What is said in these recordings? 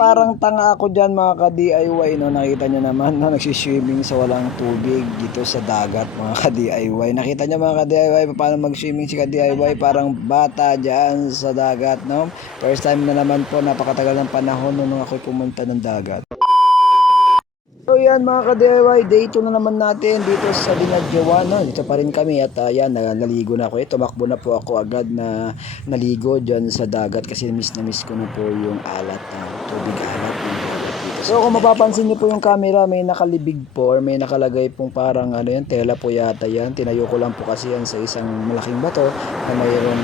parang tanga ako dyan mga ka-DIY, no? Nakita nyo naman na nagsiswimming sa walang tubig dito sa dagat mga ka-DIY. Nakita nyo mga ka-DIY paano mag-swimming si ka-DIY, parang bata dyan sa dagat, no? First time na naman po, napakatagal ng panahon nung ako'y pumunta ng dagat. So yan mga ka-DIY, day 2 na naman natin dito sa Dinadjawan, no? Dito pa rin kami at yan, naligo na ako. Tumakbo na po ako agad na naligo dyan sa dagat kasi miss na miss ko na po yung alat ng tubig, alat ng dagat dito sa So kung Dinadjawan. mapapansin niyo po yung camera, may nakalibig po or may nakalagay pong parang ano yan, tela po yata yan. Tinayo ko lang po kasi yan sa isang malaking bato na mayroong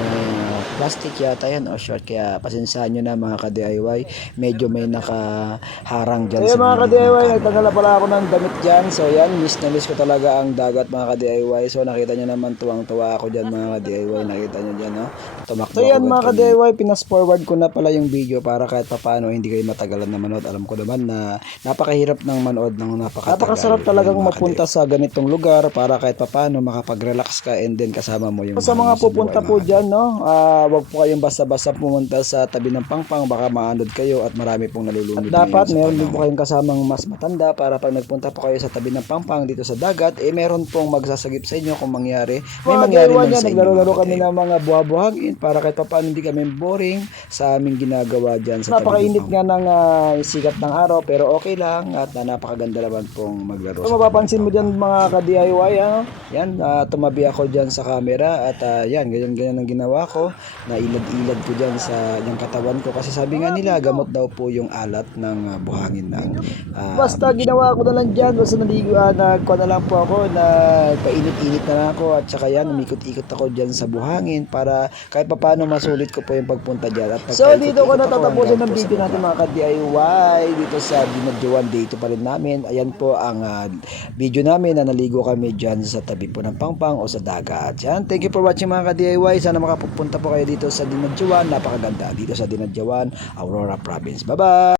plastic yata yan o short. Kaya pasensyahan nyo na mga ka-DIY, medyo may nakaharang dyan Kaya sa mga gilid ng ka-DIY, camera. nagtanggal pala ako ng damit dyan. So yan, miss na miss ko talaga ang dagat mga ka-DIY. So nakita nyo naman, tuwang-tuwa ako dyan mga ka-DIY. Nakita nyo dyan, no? Tumakbo So yan ako mga agad kanina. ka-DIY, pinas-forward ko na pala yung video para kahit papaano hindi kayo matagalan na manood. Alam ko naman na napakahirap ng manood ng napakatagal. Napakasarap talagang Yan, mga mapunta sa ganitong lugar para kahit papaano makapag-relax ka and then kasama mo yung sa mahal mga mo sa pupunta buhay, po mga dyan, no? Wag po kayong basta-basta pumunta sa tabi ng pangpang, baka maanod kayo at marami pong nalulunod. At dapat ngayon sa meron din panahon. po kayong kasamang mas matanda para pag nagpunta po kayo sa tabi ng pangpang dito sa dagat, meron pong magsasagip sa inyo kung mangyari. May Mga mangyari DIY man niya, sa inyo. naglaro-laro mga kami ka-DIY. ng mga buha-buhangin para kahit papaano hindi kami boring sa aming ginagawa dyan sa tabi ng Napakainit pangpang. nga ng sikat ng araw pero okay lang at napakaganda naman pong maglaro. So mapapansin mo dyan mga ka-DIY, ano? Yan, tumabi ako dyan sa camera at yan, ganyan-ganyan ang ginawa ko. Nailad-ilad ko dyan sa yung katawan ko kasi sabi nga nila, gamot daw po yung alat ng buhangin ng Basta ginawa ko na lang dyan, basta naligo, nagkuha na lang po ako, painit-init na lang ako at saka yan, umikot-ikot ako dyan sa buhangin para kahit papaano masulit ko po yung pagpunta dyan. At So dito ko nagpaikot-ikot ako natatapusin hanggang ng po sa video natin baba. mga ka-DIY. Dito sa Dinadjawan Day 2 pa rin namin. Ayan po ang video namin na naligo kami dyan sa tabi po ng pangpang o sa dagat. Yan, thank you for watching mga ka-DIY. Sana makapupunta po kayo dito sa Dinadjawan. Napakaganda dito sa Dinadjawan, Aurora Province. Bye-bye!